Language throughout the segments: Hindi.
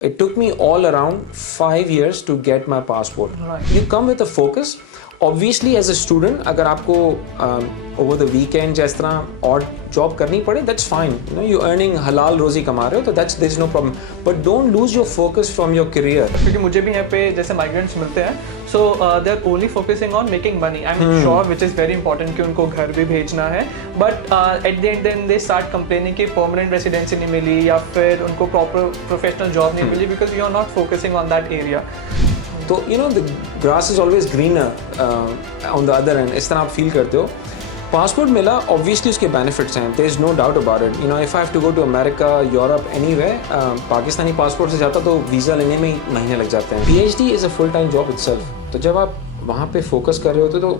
It took me all around 5 years to get my passport. Right. You come with a focus. Obviously, as a student, अगर आपको over the weekend जिस तरह और job करनी पड़े, that's fine. You know, you're earning halal रोजी कमा रहे हो, तो there's no problem. But don't lose your focus from your career. क्योंकि मुझे भी यहाँ पे जैसे migrants मिलते हैं, so they are only focusing on making money. I'm sure which is very important कि उनको घर भी भेजना है. But at the end then they start complaining कि permanent residency नहीं मिली या फिर उनको proper professional job नहीं मिली because you are not focusing on that area. तो you know the grass is always greener on the other end. इस तरह आप फील करते हो. पासपोर्ट मिला, ऑब्वियसली उसके बेनिफिट्स हैं, there is no doubt about it. You know if I have to go to America, Europe, anywhere, Pakistani passport से जाता तो वीज़ा लेने में ही महीने लग जाते हैं. PhD is a full time job itself. तो जब आप वहाँ पे फोकस कर रहे होते तो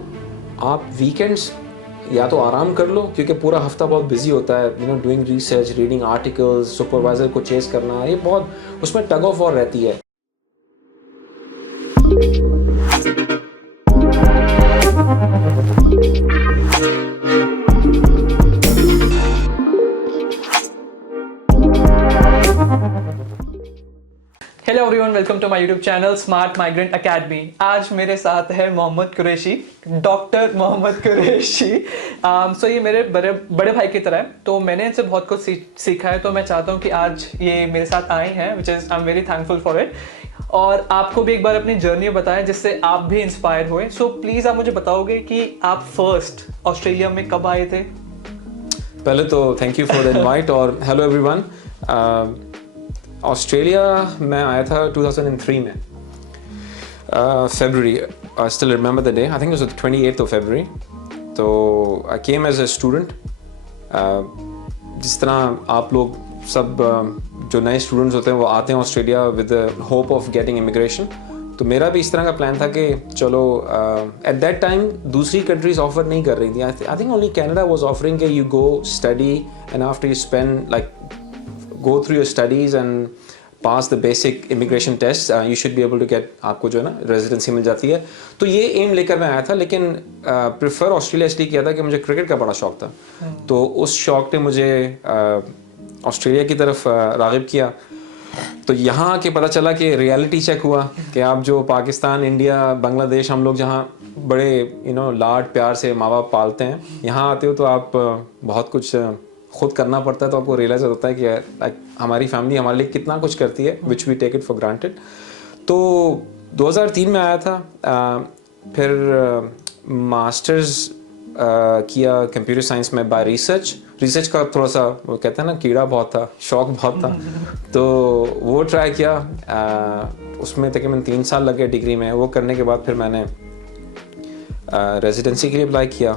आप वीकेंड्स या तो आराम कर लो क्योंकि पूरा हफ्ता बहुत बिजी होता है. You know doing research, reading articles, supervisor को चेस करना, ये बहुत उसमें टग ऑफ वॉर रहती है. Hello everyone, welcome to my YouTube channel Smart Migrant Academy. आज मेरे साथ है मोहम्मद कुरैशी, डॉक्टर मोहम्मद कुरैशी. सो ये मेरे बड़े भाई की तरह है, तो मैंने इनसे बहुत कुछ सीखा है. तो मैं चाहता हूँ कि आज ये मेरे साथ आए हैं, which is I am very thankful for it. और आपको भी एक बार अपनी जर्नी बताएं जिससे आप भी इंस्पायर हुए. सो प्लीज़ आप मुझे बताओगे कि आप फर्स्ट ऑस्ट्रेलिया में कब आए थे? पहले तो thank you for the invite और हेलो एवरीवन. ऑस्ट्रेलिया मैं आया था 2003 में, February. I still remember the day. I think it was the 28th of February. तो I came as a student. जिस तरह आप लोग सब जो नए स्टूडेंट्स होते हैं वो आते हैं Australia with the hope of getting immigration. तो मेरा भी इस तरह का प्लान था कि चलो एट दैट टाइम दूसरी कंट्रीज ऑफर नहीं कर रही थी. I think only Canada was offering कि you go study and after you spend like go through your studies and pass the basic immigration tests, you should be able to get, आपको जो है ना रेजिडेंसी मिल जाती है. तो ये एम लेकर मैं आया था, लेकिन प्रेफर ऑस्ट्रेलिया इसलिए किया था कि मुझे क्रिकेट का बड़ा शौक था. तो उस शौक ने मुझे ऑस्ट्रेलिया की तरफ राग़िब किया. तो यहाँ आके पता चला कि रियलिटी चेक हुआ कि आप जो पाकिस्तान, इंडिया, बांग्लादेश हम लोग जहाँ बड़े लाड प्यार से माँ बाप पालते हैं, यहाँ आते हो तो आप बहुत कुछ खुद करना पड़ता है. तो आपको रियलाइज होता है कि लाइक हमारी फैमिली हमारे लिए कितना कुछ करती है, which we take it for granted. तो 2003 में आया था. फिर मास्टर्स किया कंप्यूटर साइंस में बाय रिसर्च का थोड़ा सा वो कहते हैं ना कीड़ा बहुत था, शौक बहुत था. तो वो ट्राई किया. उसमें तकरीबन 3 साल लगे डिग्री में. वो करने के बाद फिर मैंने रेजिडेंसी के लिए अप्लाई किया.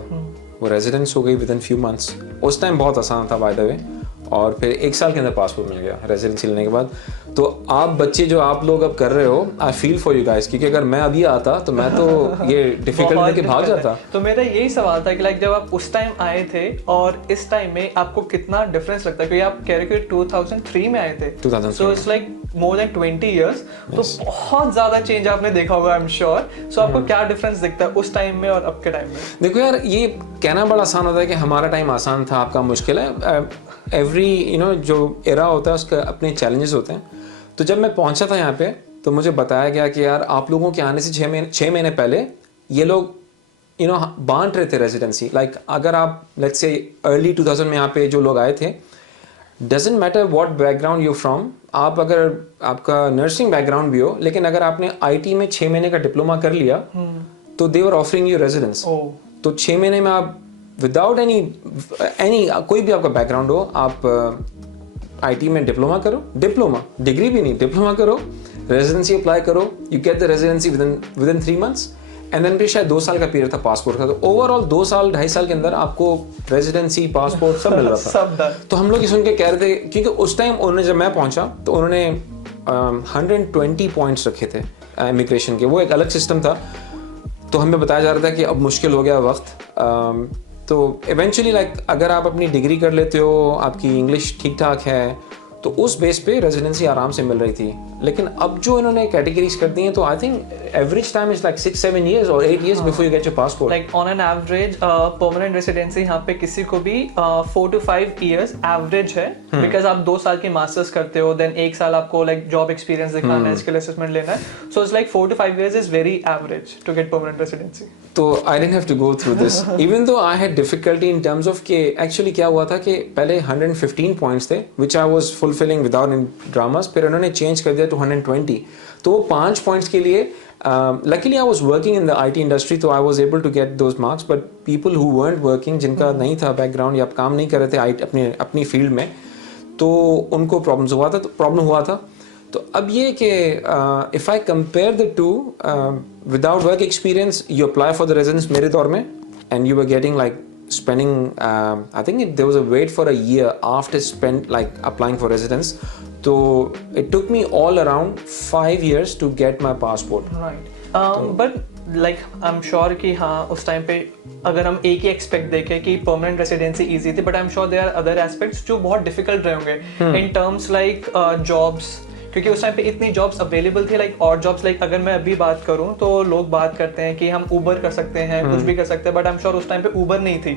वो रेजिडेंस हो गई विद इन फ्यू मंथ्स. उस टाइम बहुत आसान था बाय द वे. और फिर 1 साल के अंदर पासपोर्ट मिल गया रेजिडेंसी लेने के बाद. तो आप बच्चे जो आप लोग अब कर रहे हो, I feel for you guys, क्योंकि अगर मैं अभी आता तो मैं तो ये डिफिकल्ट लेके भाग जाता. तो मेरा यही सवाल था कि लाइक जब आप उस टाइम आए थे और इस टाइम में आपको कितना डिफरेंस लगता है, क्योंकि आप कह रहे कि 2003 में आए थे. 2003. सो it's like more than 20 years. तो बहुत ज्यादा चेंज आपने देखा होगा, आई एम श्योर. सो आपको क्या डिफरेंस दिखता है उस टाइम में और अब के टाइम में? देखो यार, ये कहना बड़ा आसान होता है कि हमारा टाइम आसान था, आपका मुश्किल है. एवरी जो एरा होता है उसका अपने चैलेंजेस होते हैं. तो जब मैं पहुंचा था यहाँ पे तो मुझे बताया गया कि यार आप लोगों के आने से 6 महीने पहले ये लोग बांट रहे थे रेजिडेंसी. लाइक अगर आप लेट्स से अर्ली 2000 में यहाँ पे जो लोग आए थे, doesn't matter what background you from, आप अगर आपका नर्सिंग बैकग्राउंड भी हो, लेकिन अगर आपने आईटी में 6 महीने का डिप्लोमा कर लिया तो they were offering you residence. तो 6 महीने में आप विदाउट एनी कोई भी आपका बैकग्राउंड हो, आप आईटी में डिप्लोमा करो, डिप्लोमा डिग्री भी नहीं, डिप्लोमा करो, रेजिडेंसी अप्लाई करो, you get the residency within 3 months. And then फिर शायद 2 साल का पीरियड था पासपोर्ट का. तो ओवरऑल 2 साल 2.5 साल के अंदर आपको रेजिडेंसी, पासपोर्ट सब मिल रहा था. तो हम लोग ये सुन के कह रहे थे, क्योंकि उस टाइम उन्होंने, जब मैं पहुंचा तो उन्होंने 120 पॉइंट्स रखे थे इमिग्रेशन के. वो एक अलग सिस्टम था. तो हमें बताया जा रहा था कि अब मुश्किल हो गया वक्त. तो इवेंचुअली लाइक अगर आप अपनी डिग्री कर लेते हो, आपकी इंग्लिश ठीक ठाक है, तो उस बेस पे रेजिडेंसी आराम से मिल रही थी। लेकिन अब जो इन्होंने कैटेगरीज कर दी हैं, तो I think average time is like 6-7 years और 8 years before you get your passport. Like on an average permanent residency यहाँ पे किसी को भी 4 to 5 years एवरेज है, बिकॉज आप 2 साल की मास्टर्स करते हो, देन 1 साल आपको लाइक जॉब एक्सपीरियंस दिखाना है, स्किल असेसमेंट लेना है, so it's like 4 to 5 years is very average to get permanent residency. तो I didn't have to go through this even though I had difficulty in terms of के एक्चुअली क्या हुआ था कि पहले 115 पॉइंट्स थे which I was fulfilling without in dramas, फिर उन्होंने चेंज कर दिया टू 120। तो वो 5 पॉइंट्स के लिए luckily I was working in the IT industry, तो I was able to get those marks, but people who weren't working, जिनका नहीं था बैकग्राउंड या काम नहीं कर रहे थे अपनी फील्ड में, तो उनको प्रॉब्लम हुआ था। तो अब ये कि if I compare the two, without work experience you apply for the residence मेरे दौर में, and you were getting like spending I think there was a wait for a year after applying for residence, so it took me all around 5 years to get my passport. Right. But like I'm sure कि हाँ उस टाइम पे अगर हम एक ही एक्सपेक्ट देखें कि परमानेंट रेसिडेंसी इजी थी, but I am sure there are other aspects जो बहुत डिफिकल्ट रहे होंगे इन टर्म्स लाइक जॉब्स, क्योंकि उस टाइम पे इतनी जॉब्स अवेलेबल थी, लाइक और जॉब्स लाइक अगर मैं अभी बात करूं तो लोग बात करते हैं कि हम ऊबर कर सकते हैं, कुछ भी कर सकते हैं, बट आई एम श्योर उस टाइम पे ऊबर नहीं थी,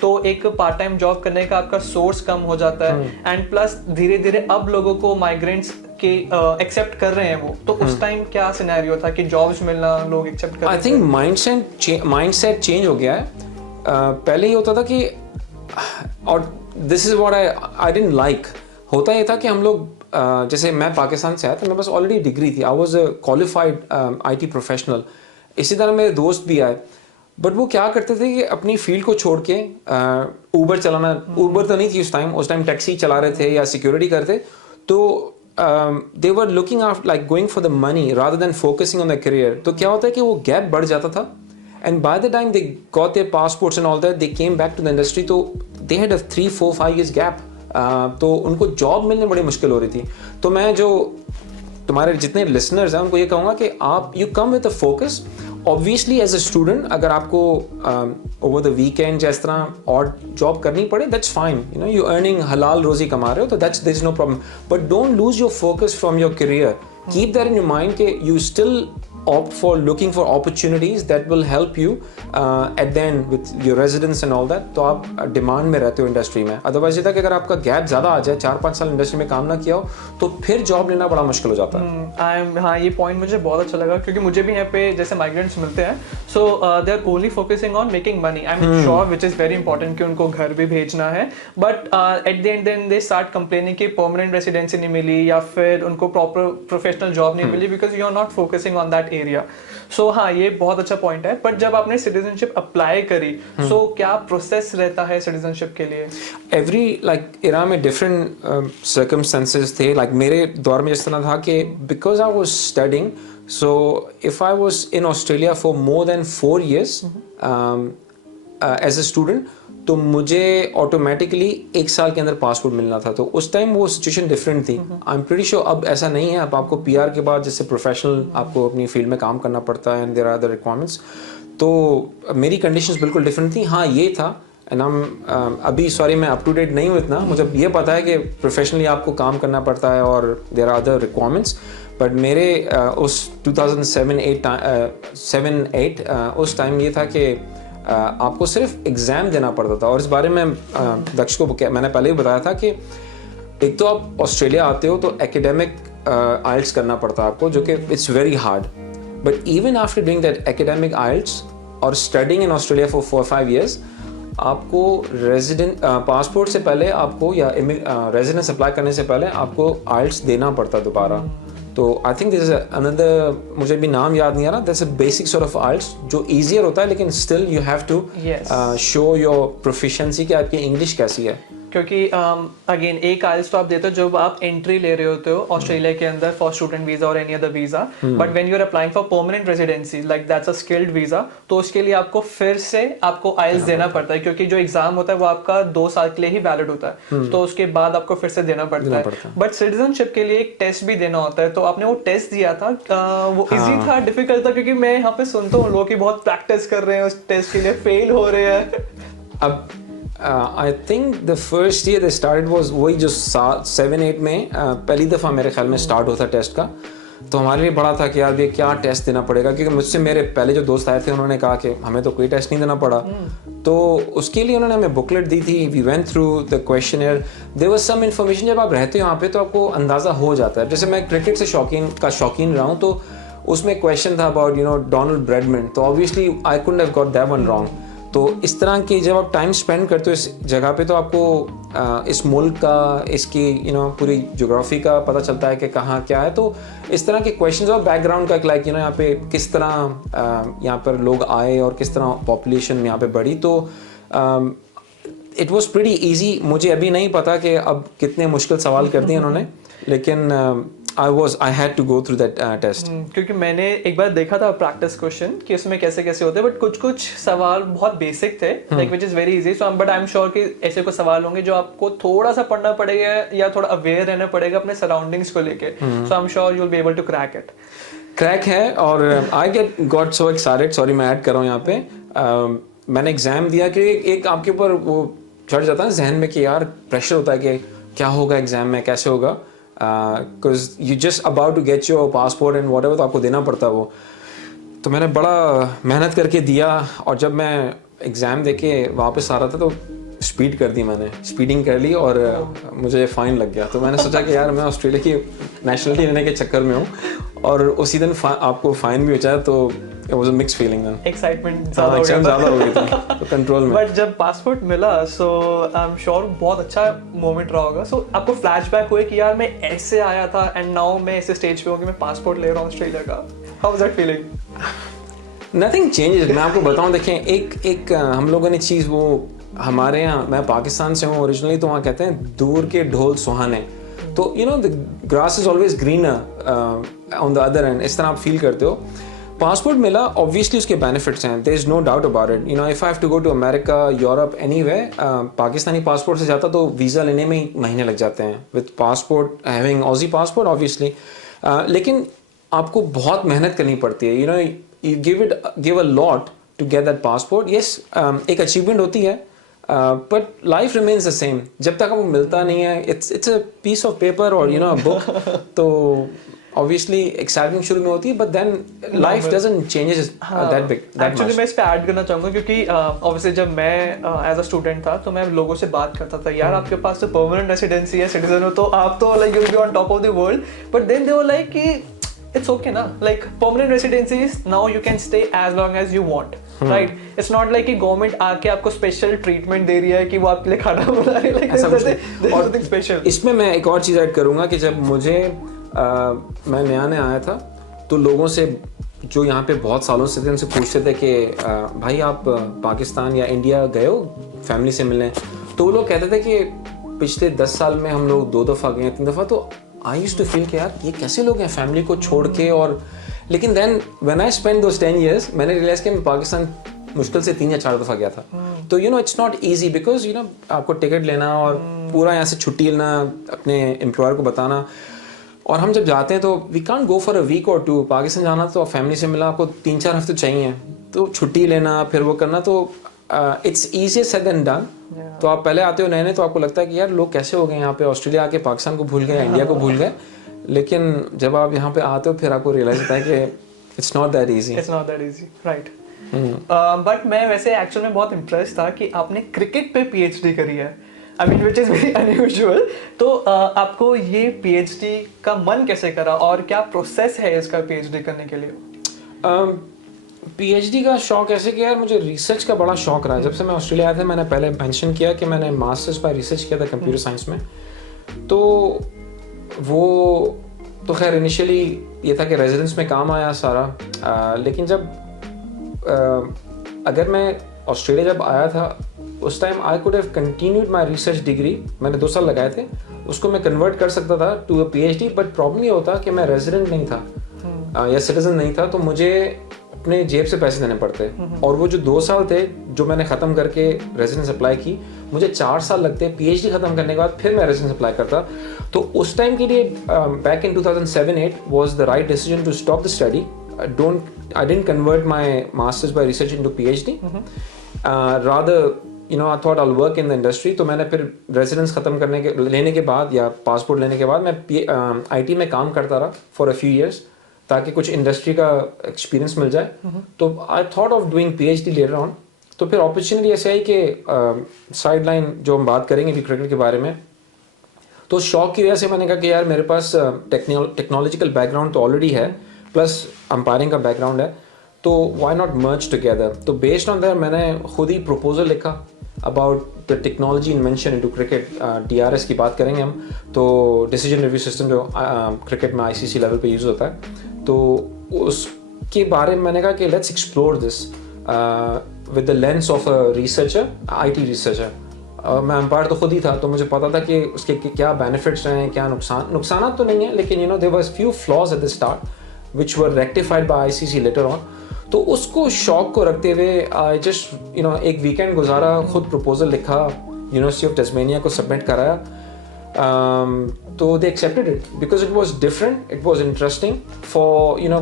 तो एक पार्ट टाइम जॉब करने का आपका सोर्स कम हो जाता है, एंड प्लस धीरे धीरे अब लोगों को माइग्रेंट्स के एक्सेप्ट कर रहे हैं वो, तो उस टाइम क्या सिनेरियो था कि जॉब्स मिलना लोग एक्सेप्ट कर रहे थे? आई थिंक माइंडसेट चेंज हो गया है। पहले ये होता था कि, और this is what I didn't like, होता ये था कि हम लोग जैसे मैं पाकिस्तान से आया था, मेरे पास ऑलरेडी डिग्री थी, I was a qualified IT professional, इसी तरह मेरे दोस्त भी आए, बट वो क्या करते थे कि अपनी फील्ड को छोड़ के ऊबर चलाना, ऊबर तो नहीं थी उस टाइम टैक्सी चला रहे थे या सिक्योरिटी करते, तो they were looking after like going for the money rather than focusing on the career. तो क्या होता है कि वो गैप बढ़ जाता था, and by the time they got their passports and all that, they came back to the industry, तो they had a 3-4-5 years gap, तो उनको जॉब मिलने बड़ी मुश्किल हो रही थी। तो मैं जो तुम्हारे जितने लिसनर्स हैं उनको ये कहूँगा कि आप you come with a focus. Obviously as a student अगर आपको ओवर द वीकेंड इस तरह और जॉब करनी पड़े, that's fine, you know, you earning हलाल रोजी कमा रहे हो, तो that's there is no problem, but don't lose your focus from your career. Keep that in your mind कि you still opt for looking for opportunities that will help you at the end with your residence and all that, तो आप डिमांड में रहते हो इंडस्ट्री में। अदरवाइज ये था कि अगर आपका गैप ज़्यादा आ जाए, 4-5 साल इंडस्ट्री में काम ना किया हो, तो फिर जॉब लेना बड़ा मुश्किल हो जाता है। हाँ, ये पॉइंट मुझे बहुत अच्छा लगा, क्योंकि मुझे भी यहाँ पे जैसे माइग्रेंट्स मिलते हैं, so they are only focusing on making money, I am sure which is very important कि उनको घर भी भेजना है, but at the end then they start complaining कि परमानेंट रेसिडेंसी नहीं मिली या फिर उनको प्रॉपर प्रोफेशनल जॉब नहीं मिली, because you are not focusing on that area. So हाँ, ये बहुत अच्छा पॉइंट है। बट जब आपने सिटीजनशिप अप्लाई करी, सो क्या प्रोसेस रहता है सिटीजनशिप के लिए? एवरी लाइक इरा में डिफरेंट सर्कमस्टेंसेस थे। लाइक मेरे दौर में जिस तरह था कि because I was studying, so if I was in Australia for more than 4 years as a student, तो मुझे ऑटोमेटिकली 1 साल के अंदर पासपोर्ट मिलना था। तो उस टाइम वो सिचुएशन डिफरेंट थी। आई एम प्रीटी श्योर अब ऐसा नहीं है। अब आपको पीआर के बाद जैसे प्रोफेशनल आपको अपनी फील्ड में काम करना पड़ता है, and there are other requirements. तो मेरी कंडीशंस बिल्कुल डिफरेंट थी। हाँ, ये था, एंड अभी सॉरी मैं अप टू डेट नहीं हूँ इतना, मुझे ये पता है कि प्रोफेशनली आपको काम करना पड़ता है और there are other requirements. But मेरे उस 2007-8 उस टाइम ये था कि आपको सिर्फ एग्ज़ाम देना पड़ता था। और इस बारे में दक्ष को मैंने पहले ही बताया था कि एक तो आप ऑस्ट्रेलिया आते हो तो एकेडमिक आइल्स करना पड़ता है आपको, जो कि it's very hard. But even after doing that academic IELTS और studying in Australia for 4-5 years, आपको रेजिडेंट पासपोर्ट से पहले आपको या रेजिडेंस अप्लाई करने से पहले आपको आइल्स देना पड़ता दोबारा। तो I think this is another, मुझे भी नाम याद नहीं आ रहा, that's a basic sort of IELTS जो ईजियर होता है, लेकिन still you have to show your proficiency कि आपकी इंग्लिश कैसी है। क्योंकि अगेन एक आइल्स तो आप देते हो जब आप एंट्री ले रहे होते हो ऑस्ट्रेलिया के अंदर फॉर स्टूडेंट वीजा और any other visa, but when you are applying for permanent residency like that's a skilled visa, तो उसके लिए आपको फिर से आपको आइल्स देना पड़ता है, क्योंकि जो एग्जाम होता है वो आपका 2 साल के लिए ही वैलिड होता है, तो उसके बाद आपको फिर से देना पड़ता है। बट सिटीजनशिप के लिए एक टेस्ट भी देना होता है, तो आपने वो टेस्ट दिया था, वो इजी था, डिफिकल्ट था? क्योंकि मैं यहाँ पे सुनता हूँ लोग की बहुत प्रैक्टिस कर रहे हैं उस टेस्ट के लिए, फेल हो रहे हैं। अब I think the first year they started was वही जो 7-8 में पहली दफ़ा मेरे ख्याल में स्टार्ट होता टेस्ट का, तो हमारे लिए बड़ा था कि यार ये क्या टेस्ट देना पड़ेगा, क्योंकि मुझसे मेरे पहले जो दोस्त आए थे उन्होंने कहा कि हमें तो कोई टेस्ट नहीं देना पड़ा। तो उसके लिए उन्होंने हमें बुकलेट दी थी, we went through the questionnaire, there was some information. जब आप रहते हो यहाँ पे तो आपको अंदाज़ा हो जाता है। जैसे मैं क्रिकेट से शौकीन रहा हूँ, तो उसमें क्वेश्चन था अबाउट डोनाल्ड ब्रैडमैन, तो obviously I couldn't have got that one wrong. तो इस तरह की जब आप टाइम स्पेंड करते हो इस जगह पे, तो आपको इस मुल्क का, इसकी पूरी ज्योग्राफी का पता चलता है कि कहाँ क्या है। तो इस तरह के क्वेश्चंस और बैकग्राउंड का लाइक यहाँ पे किस तरह यहाँ पर लोग आए और किस तरह पॉपुलेशन यहाँ पे बढ़ी, तो इट वाज प्रीटी इजी। मुझे अभी नहीं पता कि अब कितने मुश्किल सवाल कर दिए उन्होंने, लेकिन I had to go through that test. क्योंकि मैंने एक बार देखा था प्रैक्टिस क्वेश्चन कि उसमें कैसे कैसे होते हैं, बट कुछ सवाल बहुत बेसिक थे, like which is very easy. So but I am sure कि ऐसे कुछ सवाल होंगे जो आपको थोड़ा सा पढ़ना पड़ेगा या थोड़ा अवेयर रहना पड़ेगा अपने सराउंडिंग्स को लेके। So I am sure you will be able to crack it. Crack है, और I got so excited, sorry मैं ऐड कर रहा हूँ यहाँ पे। मैंने एग्जाम दिया कि एक आपके ऊपर वो चढ़ जाता है जहन में कि यार प्रेशर होता है कि क्या होगा एग्जाम में, कैसे होगा, because you just about to get your passport and whatever, तो आपको देना पड़ता है वो। तो मैंने बड़ा मेहनत करके दिया, और जब मैं एग्ज़ाम दे के वापस आ रहा था तो स्पीड कर दी, मैंने स्पीडिंग कर ली और मुझे फ़ाइन लग गया। तो मैंने सोचा कि यार मैं ऑस्ट्रेलिया की नेशनलिटी लेने के चक्कर में हूँ, और उसी दिन आपको फ़ाइन भी हो जाए, तो it was a mixed feeling then. Excitement ज़्यादा हो गई थी, तो कंट्रोल में। बट जब पासपोर्ट मिला, सो आई एम श्योर बहुत अच्छा मोमेंट रहा होगा। सो आपको फ्लैशबैक हुए कि यार मैं ऐसे आया था एंड नाउ मैं ऐसे स्टेज पे हूँ कि मैं पासपोर्ट ले रहा हूँ ऑस्ट्रेलिया का। How was that feeling? Nothing changes. मैं आपको बताऊँ, देखें एक हम लोगों ने चीज़, वो हमारे यहाँ, मैं पाकिस्तान से हूँ ओरिजिनली, तो वहाँ कहते हैं दूर के ढोल सुहाने। तो the grass is always greener on the other and, इस तरह आप फील करते हो। पासपोर्ट मिला, ऑब्वियसली उसके बेनिफिट्स हैं, there is no doubt about it. If I have to go to America, Europe, anywhere, Pakistani passport से जाता तो वीज़ा लेने में ही महीने लग जाते हैं। With passport, having Aussie passport obviously, लेकिन आपको बहुत मेहनत करनी पड़ती है। You give a lot to get that passport. Yes, एक अचीवमेंट होती है, but life remains the same जब तक आपको मिलता नहीं है। It's a piece of paper और अ बुक। तो obviously excitement शुरू में होती है, but then life doesn't changes that big that Actually, much. मैं इस पे ऐड करना चाहूँगा क्योंकि obviously जब मैं एज अ स्टूडेंट था तो मैं लोगों से बात करता था, यार आपके पास तो परमानेंट रेसिडेंसी है, सिटीजन हो, तो आप तो like you will be on top of the world. But then they were like कि इट्स ओके ना, like permanent residency is now you can stay as long as you want, right? It's not like कि गवर्नमेंट आके आपको स्पेशल ट्रीटमेंट दे रही है कि वो आपके लिए खाना बना रही है, लाइक समथिंग स्पेशल। इसमें मैं एक और चीज़ ऐड करूँगा कि जब मुझे मैं नया आया था, तो लोगों से जो यहाँ पे बहुत सालों से थे, उनसे पूछते थे कि भाई आप पाकिस्तान या इंडिया गए हो फैमिली से मिलने? तो वो लोग कहते थे कि पिछले 10 साल में हम लोग 2 दफ़ा गए, 3 दफ़ा। तो आई यूज्ड टू फील कि यार ये कैसे लोग हैं फैमिली को छोड़ के। और लेकिन then when I spend those 10 years, मैंने रियलाइज़ कि मैं पाकिस्तान मुश्किल से 3 या 4 दफ़ा गया था। तो इट्स नॉट ईजी, बिकॉज आपको टिकट लेना और पूरा यहाँ से छुट्टी लेना, अपने एम्प्लॉयर को बताना। और हम जब जाते हैं तो we can't go for a week और 2। पाकिस्तान जाना तो फैमिली से मिला, आपको 3-4 हफ्ते चाहिए, तो छुट्टी लेना फिर वो करना, तो it's easier said than done. तो आप पहले आते हो नए, तो आपको लगता है कि यार लोग कैसे हो गए यहाँ पे, ऑस्ट्रेलिया आके पाकिस्तान को भूल गए, इंडिया को भूल गए। लेकिन जब आप यहाँ पे आते हो फिर आपको रियलाइज होता है कि it's not that easy, right? But मैं वैसे एक्चुअल में बहुत इम्प्रेस था कि आपने क्रिकेट पे पीएचडी करी है, I mean, which is very unusual. तो आपको ये PhD का मन कैसे करा और क्या प्रोसेस है इसका PhD करने के लिए? PhD का शौक ऐसे कि यार मुझे रिसर्च का बड़ा शौक रहा है। जब से मैं ऑस्ट्रेलिया आया था, मैंने पहले मेंशन किया कि मैंने मास्टर्स बाय रिसर्च किया था कंप्यूटर साइंस में। तो वो तो खैर इनिशियली ये था कि रेजिडेंस में काम आया सारा, लेकिन जब अगर मैं ऑस्ट्रेलिया जब आया था उस time I could have continued my research degree. मैंने 2 साल लगाए थे, उसको मैं कन्वर्ट कर सकता था to a PhD, but problem ये होता कि मैं रेजिडेंट नहीं था या सिटीजन नहीं था, तो मुझे अपने जेब से पैसे देने पड़ते। और वो जो 2 साल थे जो मैंने ख़त्म करके रेजिडेंस अप्लाई की, मुझे 4 साल लगते PhD ख़त्म करने के बाद फिर मैं रेजिडेंस अप्लाई करता। तो उस टाइम के लिए back in 2007-8 was the right decision to stop the study. I didn't convert my master's by research into PhD. Rather you know I thought I work in the industry, तो मैंने फिर रेजिडेंस ख़त्म लेने के बाद या पासपोर्ट लेने के बाद मैं आईटी में काम करता रहा फॉर अ फ्यू ईयर्स, ताकि कुछ इंडस्ट्री का एक्सपीरियंस मिल जाए। तो I thought of doing PhD letter on. तो फिर अपॉर्चुनिटी ऐसे आई कि साइड लाइन जो हम बात करेंगे अभी क्रिकेट के बारे में, तो शौक की वजह से मैंने कहा कि यार मेरे पास टेक्नोलॉजिकल बैकग्राउंड तो ऑलरेडी है, प्लस अंपायरिंग का बैकग्राउंड है, तो व्हाई नॉट मर्ज टुगेदर। तो बेस्ड ऑन दैट मैंने खुद ही प्रपोजल लिखा about the technology invention into cricket. DRS की बात करेंगे हम, तो डिसीजन रिव्यू सिस्टम जो क्रिकेट में आईसीसी लेवल पे यूज़ होता है, तो उसके बारे में मैंने कहा कि let's explore this with the lens of a researcher, IT researcher. मैं अंपायर तो खुद ही था, तो मुझे पता था कि उसके क्या बेनिफिट्स हैं, क्या नुकसान तो नहीं है, लेकिन you know there was few flaws at the start which were rectified by ICC later on. तो उसको शौक को रखते हुए आई जस्ट यू नो एक वीकेंड गुजारा, खुद प्रपोजल लिखा, यूनिवर्सिटी ऑफ टस्मेनिया को सबमिट कराया। तो they accepted it because it was different, it was interesting for you know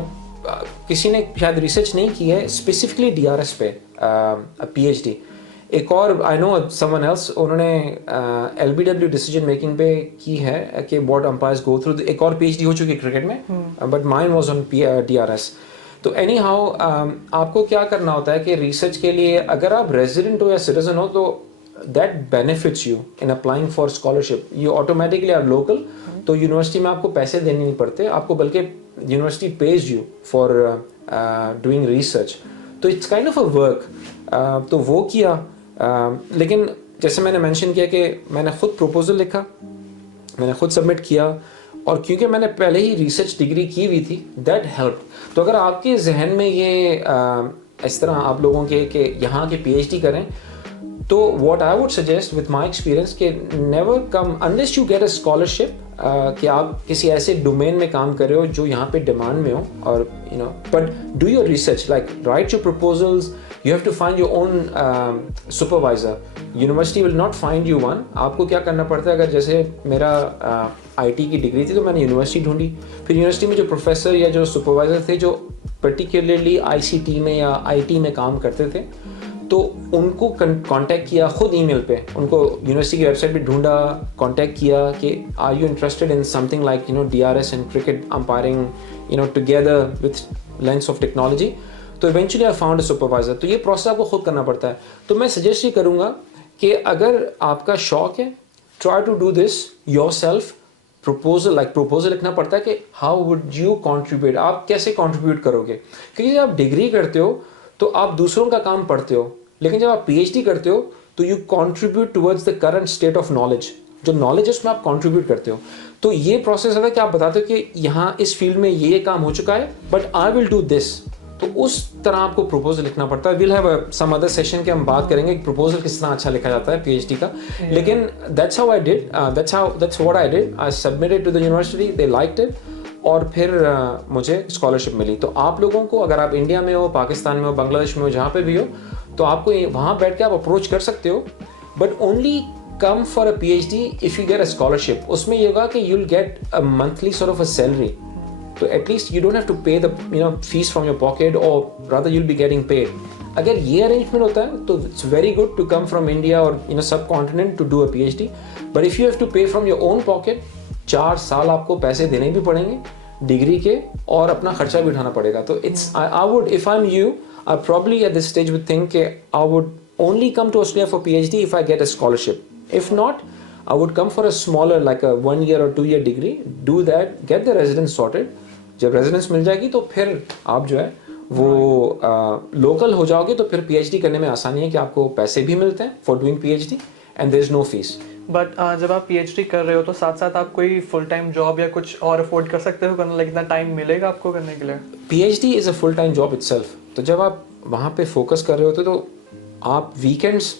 किसी ने शायद रिसर्च नहीं की है स्पेसिफिकली डीआरएस पे पीएचडी। एक और आई नो समवन एल्स, उन्होंने एलबीडब्ल्यू डिसीजन मेकिंग पे की है कि व्हाट अंपायर्स गो थ्रू। एक और पीएचडी हो चुकी है क्रिकेट में, but mine was on DRS. तो एनी हाउ आपको क्या करना होता है कि रिसर्च के लिए अगर आप रेजिडेंट हो या सिटीजन हो, तो that benefits you in applying for scholarship. You automatically are local, तो यूनिवर्सिटी में आपको पैसे देने नहीं पड़ते, आपको बल्कि university pays you for doing research. तो it's kind of a work. तो वो किया, लेकिन जैसे मैंने मेंशन किया कि मैंने खुद प्रपोजल लिखा, मैंने खुद सबमिट किया, और क्योंकि मैंने पहले ही रिसर्च डिग्री की हुई थी, दैट हेल्प। तो अगर आपके जहन में ये इस तरह आप लोगों के कि यहाँ के पीएचडी करें, तो what I would suggest with my experience कि never come unless you get a scholarship, कि आप किसी ऐसे डोमेन में काम कर रहे हो जो यहाँ पे डिमांड में हो, और you know but do your research, like right your proposals, you have to find your own supervisor. University will not find you one. आपको क्या करना पड़ता है, अगर जैसे मेरा आईटी की डिग्री थी तो मैंने यूनिवर्सिटी ढूंढी, फिर यूनिवर्सिटी में जो प्रोफेसर या जो सुपरवाइजर थे जो पर्टिकुलरली आईसीटी में या आईटी में काम करते थे, तो उनको कांटेक्ट किया खुद ईमेल पे, उनको यूनिवर्सिटी की वेबसाइट पे ढूंढा, कांटेक्ट किया कि are you interested in something like you know DRS and cricket umpiring you know together with lens of technology. तो eventually I found a supervisor. तो ये प्रोसेस आपको खुद करना पड़ता है। तो मैं सजेस्ट ये करूँगा कि अगर आपका शौक है, try to do this yourself. Proposal लिखना पड़ता है कि हाउ वुड यू कंट्रीब्यूट, आप कैसे कंट्रीब्यूट करोगे, क्योंकि जब आप डिग्री करते हो तो आप दूसरों का काम पढ़ते हो, लेकिन जब आप पीएचडी करते हो तो you contribute towards the current state of knowledge. जो नॉलेज है उसमें आप कंट्रीब्यूट करते हो। तो ये प्रोसेस है कि आप बताते हो कि यहाँ इस फील्ड में ये काम हो चुका है, but I will do this. तो उस तरह आपको प्रपोजल लिखना पड़ता है। Will have some other session के हम बात करेंगे कि प्रपोजल किस तरह अच्छा लिखा जाता है पीएचडी का, लेकिन that's how I did, that's what I did. I submitted to the university, they liked it, और फिर मुझे स्कॉलरशिप मिली। तो आप लोगों को, अगर आप इंडिया में हो, पाकिस्तान में हो, बांग्लादेश में हो, जहाँ पे भी हो, तो आपको वहाँ बैठ के आप अप्रोच कर सकते हो, but only come for a PhD if you get a scholarship. उसमें ये होगा कि you will get a monthly sort of a salary, तो at least you don't have to pay the fees from your pocket, और rather you will be getting paid. अगर ये अरेंजमेंट होता है तो it's very good to come from India और subcontinent to do a PhD, but if you have to पे फ्रॉम योर ओन पॉकेट, 4 साल आपको पैसे देने भी पड़ेंगे डिग्री के, और अपना खर्चा भी उठाना पड़ेगा। तो it's I would, if I am you, I probably at this stage would think I would only come to Australia for PhD if I get a scholarship. If not, I would come for a smaller, like a 1 year or 2 year degree, do that, get the residence sorted. जब रेजिडेंस मिल जाएगी तो फिर आप जो है वो लोकल हो जाओगे, तो फिर पीएचडी करने में आसानी है कि आपको पैसे भी मिलते हैं for doing PhD and there is no fees. बट जब आप पीएचडी कर रहे हो तो साथ साथ आप कोई फुल टाइम जॉब या कुछ और अफोर्ड कर सकते हो करने, लाइक इतना टाइम मिलेगा आपको करने के लिए? PhD is a full time job itself. तो जब आप वहाँ पे फोकस कर रहे होते तो आप वीकेंड्स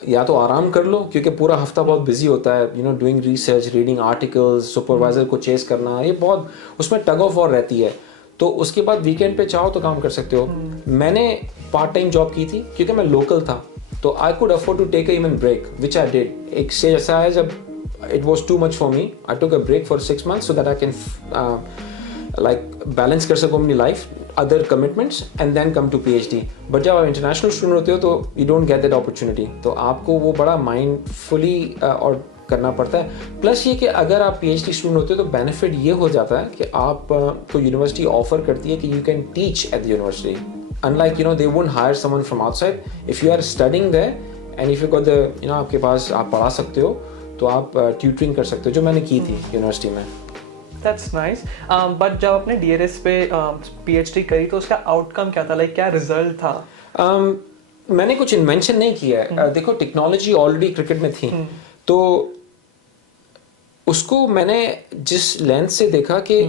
या तो आराम कर लो, क्योंकि पूरा हफ्ता बहुत बिजी होता है, you know doing research, reading articles, supervisor को चेस करना, ये बहुत उसमें टग ऑफ वॉर रहती है। तो उसके बाद वीकेंड पे चाहो तो काम कर सकते हो। मैंने पार्ट टाइम जॉब की थी क्योंकि मैं लोकल था, तो I could afford to take a even break, which I did. एक स्टेज ऐसा है जब it was too much for me, I took a break for 6 months so that I can like balance कर सको अपनी life, other commitments, and then come to PhD. But जब आप इंटरनेशनल स्टूडेंट होते हो तो you don't get that opportunity. तो आपको वो बड़ा माइंडफुली और करना पड़ता है. प्लस ये कि अगर आप PhD स्टूडेंट होते हो तो बेनिफिट ये हो जाता है कि आप को यूनिवर्सिटी ऑफर करती है कि you can teach at the university. Unlike, they won't hire someone from outside. If you are studying there and if you got the, आपके पास आप पढ़ा सकते हो तो आप ट्यूटरिंग कर सकते हो, जो मैंने की थी यूनिवर्सिटी में. That's nice. But जब आपने DRS पे PhD करी तो उसका आउटकम क्या था, लाइक क्या रिजल्ट था? मैंने कुछ इन्वेंशन नहीं किया है. देखो, टेक्नोलॉजी ऑलरेडी क्रिकेट में थी, तो उसको मैंने जिस लेंस से देखा कि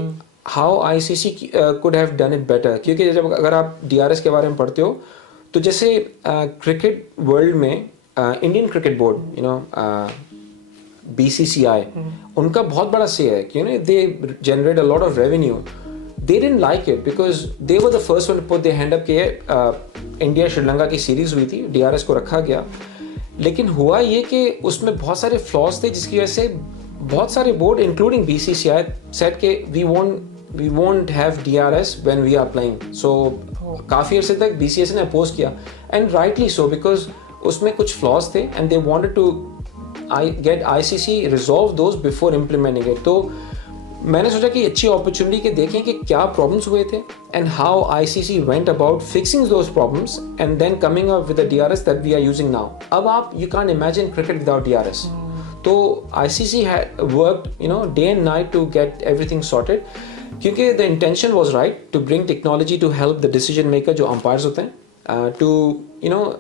how ICC could have done it better. क्योंकि जब अगर आप DRS के बारे में पढ़ते हो तो जैसे क्रिकेट वर्ल्ड में इंडियन क्रिकेट बोर्ड BCCI उनका बहुत बड़ा से है कि they generate a lot of revenue. They didn't like it because they were the first one to put their hand up कि इंडिया श्रीलंका की सीरीज हुई थी, DRS को रखा गया. लेकिन हुआ ये कि उसमें बहुत सारे फ्लॉज थे जिसकी वजह से बहुत सारे बोर्ड इंक्लूडिंग BCCI said कि we won't have DRS when we are playing. So काफ़ी अर्से तक BCCI ने अपोज किया, and rightly so because उसमें कुछ फ्लॉज थे and they wanted to get ICC resolve those before implementing it. तो मैंने सोचा कि अच्छी अपॉर्चुनिटी के देखें कि क्या प्रॉब्लम्स हुए थे and how ICC went about fixing those problems and then coming up with the DRS that we are using now. अब आप you can't imagine cricket without DRS. तो ICC had worked day and night to get everything sorted क्योंकि the intention was right to bring technology to help the decision maker जो umpires होते हैं, to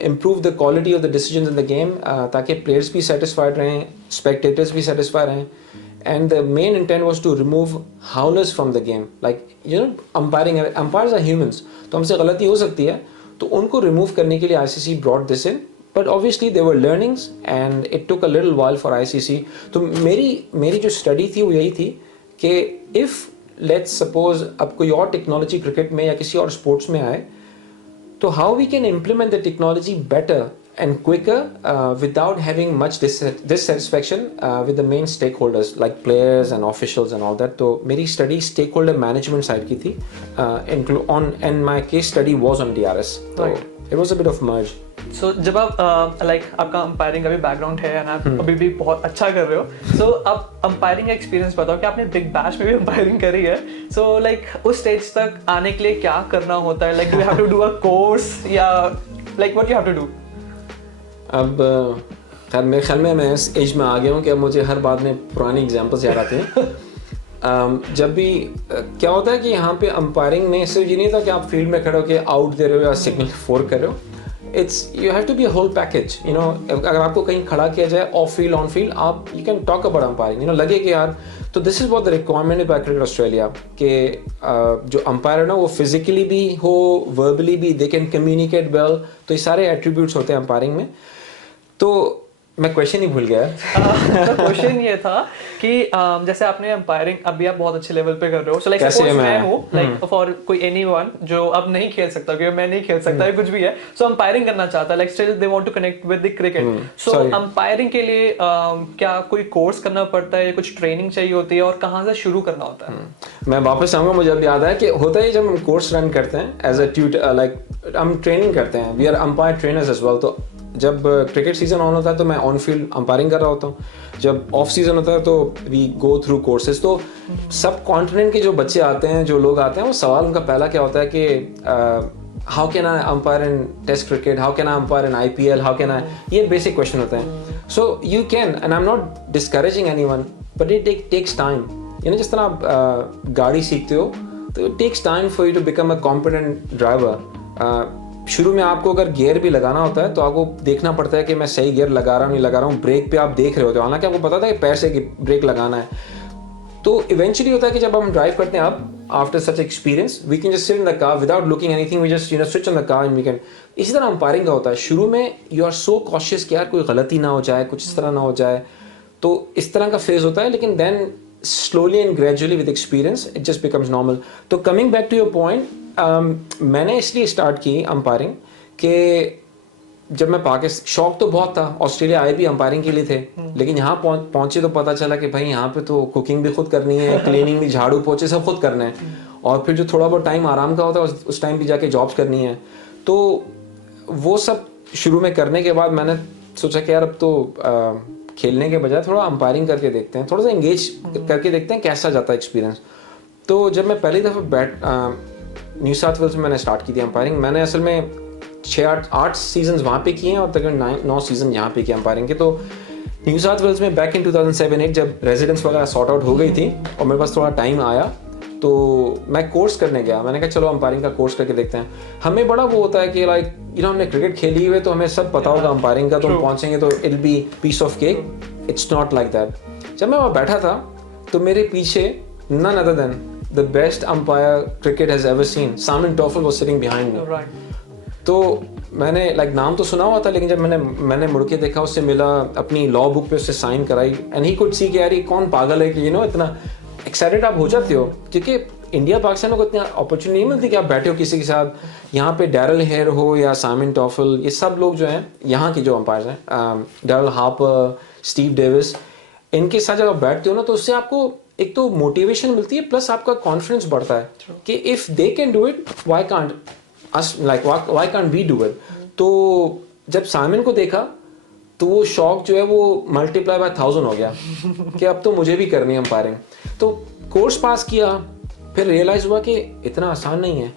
improve the quality of the decisions in the game, ताकि players भी satisfied रहें, spectators भी satisfied रहें. And the main intent was to remove howlers from the game. Like umpires are humans, तो हमसे गलती हो सकती है, तो उनको remove करने के लिए ICC brought this in. But obviously there were learnings and it took a little while for ICC. तो मेरी जो study थी वो यही थी कि if let's suppose अब कोई और टेक्नोलॉजी क्रिकेट में या किसी और स्पोर्ट्स में आए, तो how we can implement the technology better and quicker without having much dissatisfaction with the main stakeholders like players and officials and all that. तो मेरी study stakeholder management side की थी, and my case study was on DRS. तो it was a bit of merge. So जब आप आपका अंपायरिंग का भी बैकग्राउंड है and आप अभी भी बहुत अच्छा कर रहे हो, so आप अंपायरिंग का एक्सपीरियंस बताओ कि आपने बिग बैश में भी अंपायरिंग करी है, so उस स्टेज तक आने के लिए क्या करना होता है, do you have to do a course या what you have to do? अब खैर मेरे ख्याल में मैं इस एज में आ गया हूँ कि अब मुझे हर बात में पुरानी एग्जांपल्स याद आते हैं. जब भी क्या होता है कि यहाँ पे अंपायरिंग में सिर्फ ये नहीं था कि आप फील्ड में खड़े होकर आउट दे रहे हो या सिग्नल 4 कर रहे हो. It's you have to be a whole package. अगर आपको कहीं खड़ा किया जाए ऑफ फील्ड ऑन फील्ड, आप you can talk about umpiring. लगे कि यार, तो this is what the requirement is by Cricket Australia कि जो अंपायर है ना वो फिजिकली भी हो, वर्बली भी, they can communicate well. तो ये सारे एट्रीब्यूट्स होते हैं अंपायरिंग में. तो मैं क्वेश्चन ही भूल गया. तो क्वेश्चन ये था कि जैसे आपने अंपायरिंग अभी आप बहुत अच्छे लेवल पे कर रहे हो, सो सपोज मैं हूँ फॉर कोई एनीवन जो अब नहीं खेल सकता क्योंकि मैं नहीं खेल सकता कुछ भी है, सो अंपायरिंग करना चाहता है, still they want to connect with the cricket. So umpiring के लिए क्या कोई कोर्स करना पड़ता है, कुछ ट्रेनिंग चाहिए होती है और कहाँ से शुरू करना होता है? मैं वापस आऊंगा, मुझे अब याद है कि होता है जब हम कोर्स रन करते हैं एज अ ट्यूटर, हम ट्रेनिंग करते हैं, we are umpire trainers as well. तो जब क्रिकेट सीजन ऑन होता है तो मैं ऑन फील्ड अंपायरिंग कर रहा होता हूँ, जब ऑफ सीजन होता है तो वी गो थ्रू कोर्सेज. तो सब कॉन्टिनेंट के जो बच्चे आते हैं, जो लोग आते हैं, वो सवाल उनका पहला क्या होता है कि how can I umpire in test cricket, how can I umpire in IPL, how can I, ये बेसिक क्वेश्चन होते हैं. So you can, and I am not discouraging anyone, but it takes time. जिस तरह आप गाड़ी सीखते हो तो it takes time for you to become a competent driver. शुरू में आपको अगर गियर भी लगाना होता है तो आपको देखना पड़ता है कि मैं सही गियर लगा रहा हूँ नहीं लगा रहा हूँ. ब्रेक पे आप देख रहे होते हो, हालांकि आपको पता था कि पैर से ब्रेक लगाना है. तो इवेंचुअली होता है कि जब हम ड्राइव करते हैं, आप after such experience we can just sit in the car without looking anything, we just switch on the car and we can. इसी तरह अंपायरिंग का होता है. शुरू में यू आर सो कॉशियस कि यार कोई गलती ना हो जाए, कुछ इस तरह ना हो जाए, तो इस तरह का फेज होता है. लेकिन then slowly and gradually with experience it just becomes normal. तो coming back to your point, मैंने इसलिए स्टार्ट की अंपायरिंग कि जब मैं पाकिस्तान, शौक तो बहुत था, ऑस्ट्रेलिया आए भी अंपायरिंग के लिए थे, लेकिन यहाँ पहुंचे तो पता चला कि भाई यहाँ पे तो कुकिंग भी खुद करनी है, क्लीनिंग भी, झाड़ू पोछे सब खुद करना है. और फिर जो थोड़ा बहुत टाइम आराम का होता है उस टाइम भी जाके जॉब्स करनी है। तो वो सब शुरू में करने के बाद मैंने सोचा कि यार अब तो खेलने के बजाय थोड़ा अंपायरिंग करके देखते हैं, थोड़ा सा एंगेज करके देखते हैं कैसा जाता है एक्सपीरियंस। तो जब मैं पहली दफ़ा न्यू साउथ वेल्स में मैंने स्टार्ट की थी अंपायरिंग, मैंने असल में 6-8 सीजन वहाँ पे किए हैं और तकरीबन 9 सीजन यहाँ पे किए अंपायरिंग के। तो न्यू साउथ वेल्स में बैक इन 2007-8 जब रेजिडेंस वगैरह सॉर्ट आउट हो गई थी और मेरे पास थोड़ा टाइम आया तो मैं कोर्स करने गया। मैंने कहा चलो अंपायरिंग का कोर्स करके देखते हैं। हमें बड़ा वो होता है कि लाइक यू नो हमने क्रिकेट खेली हुई है तो हमें सब पता होगा अंपायरिंग का, तो हम पहुँचेंगे तो it be piece of cake. It's not like that. जब मैं वहाँ बैठा था तो मेरे पीछे none other than the best umpire cricket has ever seen, Simon Taufel was sitting behind me. तो मैंने लाइक नाम तो सुना हुआ था, लेकिन जब मैंने मुड़ के देखा, उससे मिला, अपनी लॉ बुक पे उससे साइन कराई एंड ही कुड सी कि यार ये कौन पागल है कि यू नो इतना एक्साइटेड आप हो जाते हो, क्योंकि इंडिया पाकिस्तान को इतनी अपॉर्चुनिटी नहीं मिलती कि आप बैठे हो किसी के साथ। यहाँ पे डैरल हेयर हो या साइमन टॉफल, ये सब लोग जो हैं यहाँ के जो अंपायर्स हैं, डैरल हार्पर, स्टीव डेविस, इनके साथ जब आप बैठते हो ना तो उससे आपको एक तो मोटिवेशन मिलती है प्लस आपका कॉन्फिडेंस बढ़ता है कि if they can do it why can't us, like why can't we do it. तो जब साइमन को देखा तो वो शौक जो है वो मल्टीप्लाई बाय 1000 हो गया कि अब तो मुझे भी करनी है अंपायरिंग। तो कोर्स पास किया, फिर रियलाइज हुआ कि इतना आसान नहीं है।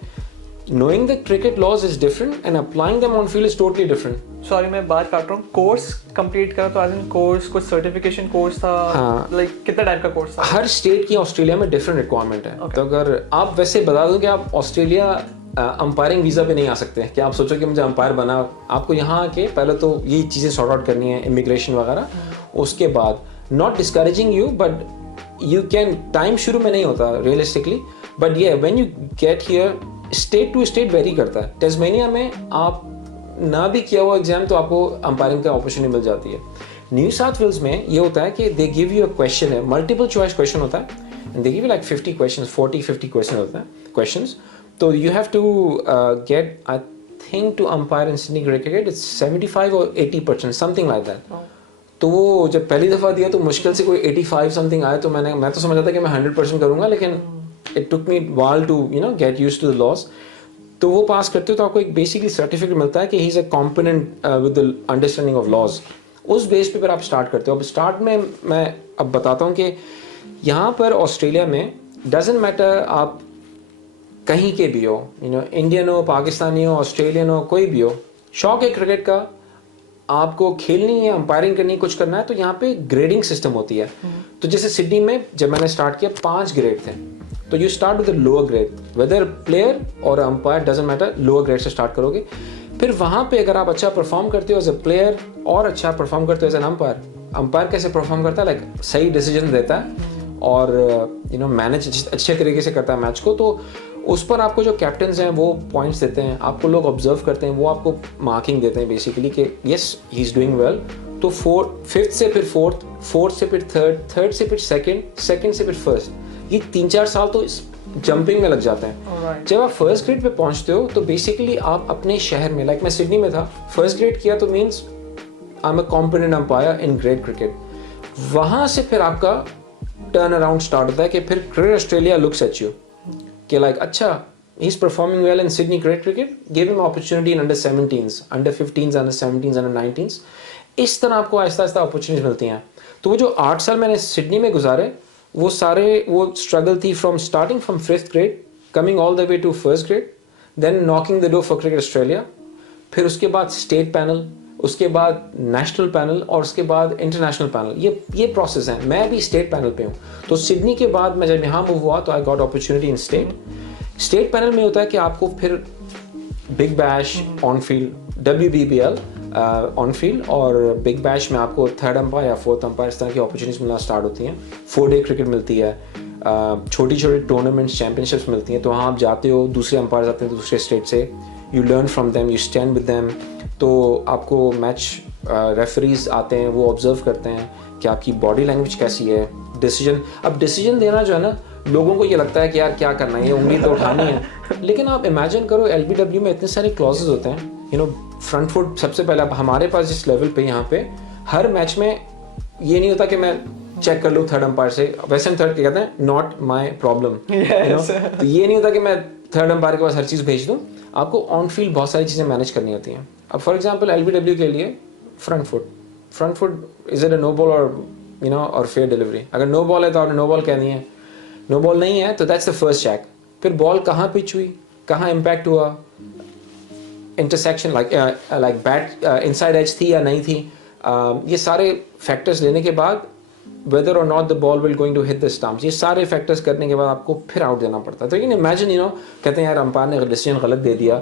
Knowing the cricket laws is different and applying them on field is totally different. Sorry मैं बात काट रहा हूँ, कोर्स कंप्लीट करा तो एज इन कोर्स कुछ सर्टिफिकेशन कोर्स था? हाँ, लाइक कितना टाइप का कोर्स था? हर स्टेट की ऑस्ट्रेलिया में डिफरेंट रिक्वायरमेंट है। तो अगर आप वैसे बता दूं कि आप ऑस्ट्रेलिया अंपायरिंग वीज़ा पे नहीं आ सकते कि आप सोचो कि मुझे अंपायर बना, आपको यहाँ आके पहले तो ये चीज़ें सॉर्ट आउट करनी है, इमिग्रेशन वगैरह। उसके बाद not discouraging you but you can, time शुरू में नहीं होता रियलिस्टिकली, बट ये when you get here state to state vary करता है। टेस्मेनिया में आप ना भी किया हुआ एग्जाम तो आपको अंपायरिंग का अपॉर्चुनिटी मिल जाती है। न्यू साउथ वेल्स में ये होता है कि they give you a question, है मल्टीपल चॉइस क्वेश्चन होता है, they give you like 50 questions, 40-50 question होते हैं क्वेश्चंस। तो you have to get, I think to umpire in Sydney cricket it's 75 or 80%, something like that. तो वो जब पहली दफ़ा दिया तो मुश्किल से कोई 85 समथिंग आया, तो मैं तो समझा था कि मैं 100% करूँगा, लेकिन it took me while to you know get used to the laws. तो वो पास करते हो तो आपको एक बेसिकली सर्टिफिकेट मिलता है कि he is a competent with the understanding of laws. उस बेस पे फिर आप स्टार्ट करते हो। अब स्टार्ट में मैं अब बताता हूँ कि यहाँ पर ऑस्ट्रेलिया में डजेंट मैटर आप कहीं के भी हो, यू नो इंडियन हो, पाकिस्तानी हो, ऑस्ट्रेलियन हो, कोई भी हो, शौक है क्रिकेट का, आपको खेलनी है, अंपायरिंग करनी है, कुछ करना है, तो यहाँ पे ग्रेडिंग सिस्टम होती है। तो जैसे सिडनी में जब मैंने स्टार्ट किया 5 ग्रेड थे, तो you start with the lower grade, whether player और umpire doesn't matter, lower grade से स्टार्ट करोगे। फिर वहाँ पे अगर आप अच्छा परफॉर्म करते हो एज अ प्लेयर और अच्छा परफॉर्म करते हो एज एन अंपायर, अंपायर कैसे परफॉर्म करता है, लाइक सही डिसीजन देता है और यू नो मैनेज अच्छे तरीके से करता है मैच को, तो उस पर आपको जो कैप्टन्स हैं वो पॉइंट्स देते हैं, आपको लोग ऑब्जर्व करते हैं, वो आपको मार्किंग देते हैं बेसिकली कि yes he is doing well. तो 5th से फिर 4th से फिर 3rd से फिर 2nd से फिर 1st, ये 3-4 साल तो जंपिंग में लग जाते हैं। जब आप फर्स्ट ग्रेड पे पहुंचते हो तो बेसिकली आप अपने शहर में, लाइक मैं सिडनी में था, फर्स्ट ग्रेड किया तो means I am a competent umpire in grade cricket. वहाँ से फिर आपका टर्न अराउंड स्टार्ट होता है कि फिर cricket Australia looks at you कि लाइक अच्छा he is performing well in Sydney grade cricket, give him opportunity in under 17s, under 15s, under 17s, under 19s। इस तरह आपको आहिस्ता आहिस्ता अपॉर्चुनिटीज मिलती हैं। तो वो जो 8 साल मैंने सिडनी में गुजारे वो स्ट्रगल थी from starting from 5th grade, coming all the way to 1st grade, then knocking the door for cricket Australia, फिर उसके बाद स्टेट पैनल, उसके बाद नेशनल पैनल और उसके बाद इंटरनेशनल पैनल। ये प्रोसेस है। मैं भी स्टेट पैनल पे हूँ। तो सिडनी के बाद मैं जब यहाँ मूव हुआ तो I got opportunity in state panel में होता है कि आपको फिर big bash on field, WBBL on field, और बिग बैश में आपको 3rd अंपायर या 4th अंपायर इस तरह की अपॉर्चुनिटीज मिलना स्टार्ट होती हैं। 4-day क्रिकेट मिलती है, छोटी छोटी टूर्नामेंट्स, चैम्पियनशिप्स मिलती हैं। तो वहाँ आप जाते हो, दूसरे अंपायर आते हैं दूसरे स्टेट से, you learn from them, you stand with them. तो आपको मैच रेफरीज आते हैं, वो ऑब्जर्व करते हैं कि आपकी बॉडी लैंग्वेज कैसी है। अब डिसीजन देना जो है ना, लोगों को ये लगता है कि यार क्या करना है, ये उंगली तो उठानी है, लेकिन आप इमेजिन करो LBW में इतने सारे क्लॉजेज होते हैं, यू नो फ्रंट फुट सबसे पहले। अब हमारे पास जिस लेवल पे यहाँ पे हर मैच में ये नहीं होता कि मैं चेक कर लो थर्ड अंपायर से, वैसे हम थर्ड कहते हैं नॉट माई प्रॉब्लम, तो ये नहीं होता कि मैं थर्ड अंपायर के पास हर चीज़ भेज दूँ, आपको ऑन फील्ड बहुत सारी चीज़ें मैनेज करनी होती हैं। अब फॉर एग्जाम्पल LBW के लिए front foot is it a no ball और और फेयर डिलीवरी, अगर नो बॉल है तो आपने नो बॉल कहनी है, नो बॉल नहीं है तो दैट्स द फर्स्ट चेक। फिर बॉल कहाँ पिच हुई, कहाँ इम्पैक्ट हुआ, intersection like bat inside edge थी या नहीं थी, ये सारे फैक्टर्स लेने के बाद वेदर और not the ball will going to hit the stumps, ये सारे फैक्टर्स करने के बाद आपको फिर आउट देना पड़ता है। तो लेकिन इमेजिन कहते हैं यार अंपायर ने डिसीजन गलत दे दिया,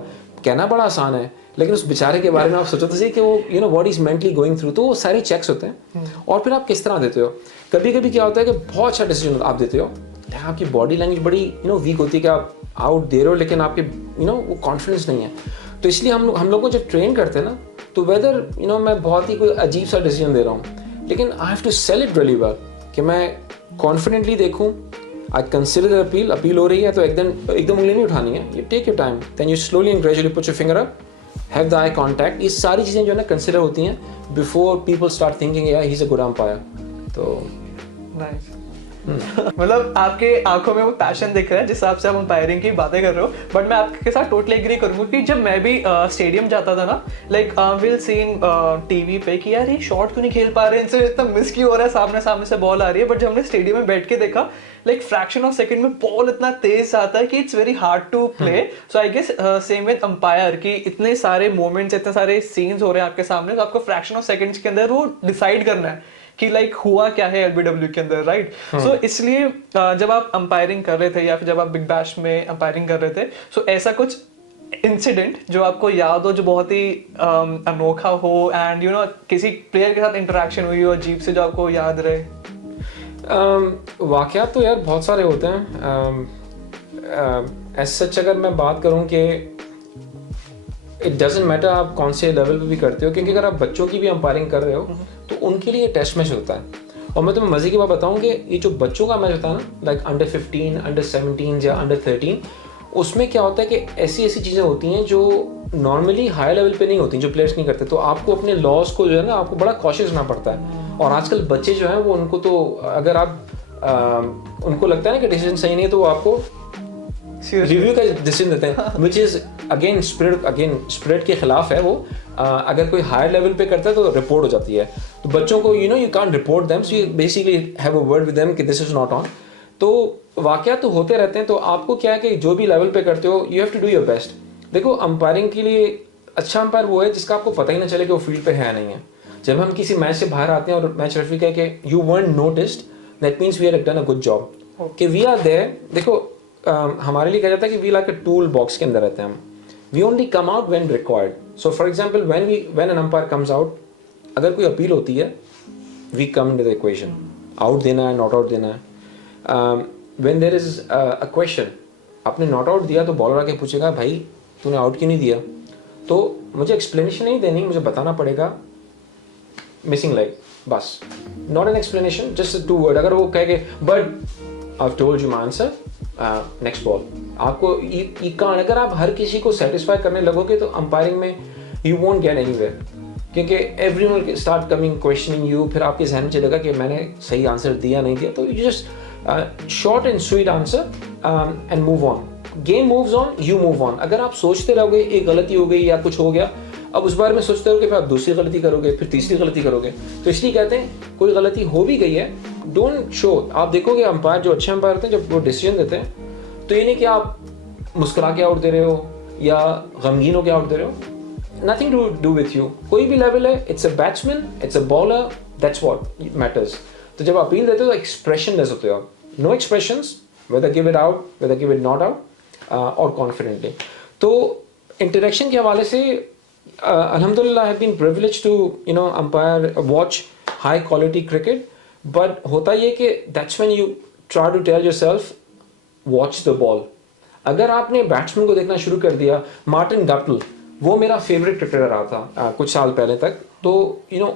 कहना बड़ा आसान है, लेकिन उस बेचारे के बारे में आप सोचो तो सही कि वो what is mentally going through, तो वो सारे चेक्स होते हैं। और फिर आप किस तरह देते हो, कभी कभी क्या होता है कि बहुत अच्छा डिसीजन आप देते हो, आपकी बॉडी लैंग्वेज बड़ी वीक होती है कि आप आउट दे रहे हो लेकिन आपके वो कॉन्फिडेंस नहीं है। तो इसलिए हम लोग को जब ट्रेन करते हैं ना, तो वेदर मैं बहुत ही कोई अजीब सा डिसीजन दे रहा हूँ, लेकिन I have to sell it really well कि मैं कॉन्फिडेंटली देखूँ, आई कंसिडर द अपील हो रही है तो एकदम उंगली नहीं उठानी है, you take your time, then you slowly and gradually put your finger up, have the eye contact, ये सारी चीज़ें जो है ना कंसिडर होती हैं बिफोर पीपल स्टार्ट थिंकिंग यार ही इज़ अ गुड अंपायर। तो नाइस मतलब आपके आंखों में वो पैशन दिख रहा है जिस हिसाब से आप अंपायरिंग की बातें कर रहे हो, बट मैं आपके साथ टोटली एग्री करूंगा कि जब मैं भी स्टेडियम जाता था ना, लाइक विल सीन टीवी पे कि यार ये शॉट क्यों नहीं खेल पा रहे हैं, इनसे इतना मिस क्यों हो रहा है, सामने से बॉल आ रही है, बट जब हमने स्टेडियम में बैठ के देखा लाइक फ्रैक्शन ऑफ सेकंड में बॉल इतना तेज आता है कि it's very hard to play. So I guess same with umpire कि इतने सारे मोमेंट्स, इतने सारे सीन्स हो रहे हैं आपके सामने, तो आपको फ्रैक्शन ऑफ सेकंड्स के अंदर वो डिसाइड करना है कि लाइक हुआ क्या है LBW के अंदर, राइट। सो इसलिए जब आप अंपायरिंग कर रहे थे या फिर जब आप बिग बैश में अंपायरिंग कर रहे थे, सो ऐसा कुछ इंसिडेंट जो आपको याद हो जो बहुत ही अनोखा हो एंड किसी प्लेयर के साथ इंटरेक्शन हुई हो अजीब से जो आपको याद रहे? वाकयात तो यार बहुत सारे होते हैं। एज सच अगर मैं बात करूं कि इट डजेंट मैटर आप कौन से लेवल पे भी करते हो, क्योंकि अगर आप बच्चों की भी अंपायरिंग कर रहे हो तो उनके लिए टेस्ट मैच होता है। और मैं तुम्हें मजे की बात बताऊं कि ये जो बच्चों का मैच होता है ना, लाइक अंडर 15, अंडर 17 या अंडर 13, उसमें क्या होता है कि ऐसी चीज़ें होती हैं जो नॉर्मली हाई लेवल पे नहीं होती, जो प्लेयर्स नहीं करते। तो आपको अपने लॉस को जो है ना, आपको बड़ा कॉशियस रहना पड़ता है। और आजकल बच्चे जो हैं वो उनको तो अगर आप उनको लगता है ना कि डिसीजन सही नहीं है तो वो आपको रिव्यू का डिसीजन देते हैं, विच इज अगेन स्पिरिट के खिलाफ है वो। अगर कोई हायर लेवल पे करता है तो रिपोर्ट हो जाती है। तो बच्चों को you can't report them, so you basically have a word with them कि दिस इज नॉट ऑन। तो वाकया तो होते रहते हैं। तो आपको क्या है कि जो भी लेवल पे करते हो you have to do your best. देखो अंपायरिंग के लिए अच्छा अंपायर वो है जिसका आपको पता ही ना चले कि वो फील्ड पे है नहीं है। जब हम किसी मैच से बाहर आते हैं और मैच रेफरी कहे कि you weren't noticed, that means we have done a good job, कि we are there। देखो हमारे लिए कहा जाता है कि we like a tool box के अंदर रहते हैं हम, we only come out when required। So for example when an umpire comes out, अगर कोई अपील होती है we come into the equation, out देना है नॉट आउट देना है। when there is a question, आपने नॉट आउट दिया तो बॉलर आके पूछेगा भाई तूने आउट क्यों नहीं दिया, तो मुझे एक्सप्लेनेशन नहीं देनी, मुझे बताना पड़ेगा मिसिंग लेग, बस, not an explanation, just 2 word. अगर वो कहे but I told you my answer, next ball, आपको अगर आप हर किसी को सेटिस्फाई करने लगोगे तो अंपायरिंग में यू वोंट गेट एनीवेयर, क्योंकि everyone will start coming questioning you. फिर आपके जहन में चलेगा कि मैंने सही आंसर दिया नहीं दिया, तो you just short and sweet answer and move on, game moves on, you move on. अगर आप सोचते रहोगे एक गलती हो गई या कुछ हो गया, अब उस बारे में सोचते रहोगे फिर आप दूसरी गलती करोगे, फिर तीसरी गलती करोगे। तो इसलिए कहते हैं कोई गलती हो भी गई है, डोंट शो। आप देखोगे अंपायर जो अच्छे अंपायर होते हैं जब वो डिसीजन देते हैं तो ये नहीं कि आप मुस्कुरा के आउट दे रहे हो या गमगीन होकर आउट दे रहे हो, nothing to do with you. कोई भी लेवल है, it's a batsman, it's a bowler, that's what matters. तो जब अपील देते हो तो एक्सप्रेशन दे सकते हो आप, no expressions, whether give it out, whether give it not out, और कॉन्फिडेंटली। तो इंटरेक्शन के हवाले से Alhamdulillah, I have been privileged to umpire, watch high quality cricket, but होता ये कि that's when you try to tell yourself watch the ball। अगर आपने बैट्समैन को देखना शुरू कर दिया, मार्टिन गप्टिल वो मेरा फेवरेट क्रिकेटर रहा था कुछ साल पहले तक, तो